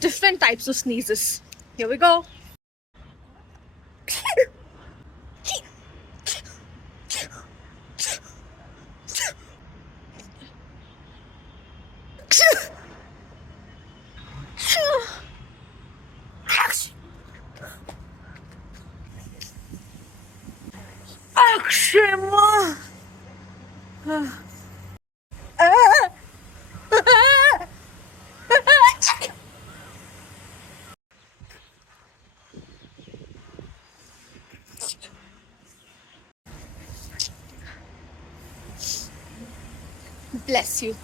different types of sneezes. Here we go. Akshema. Bless you.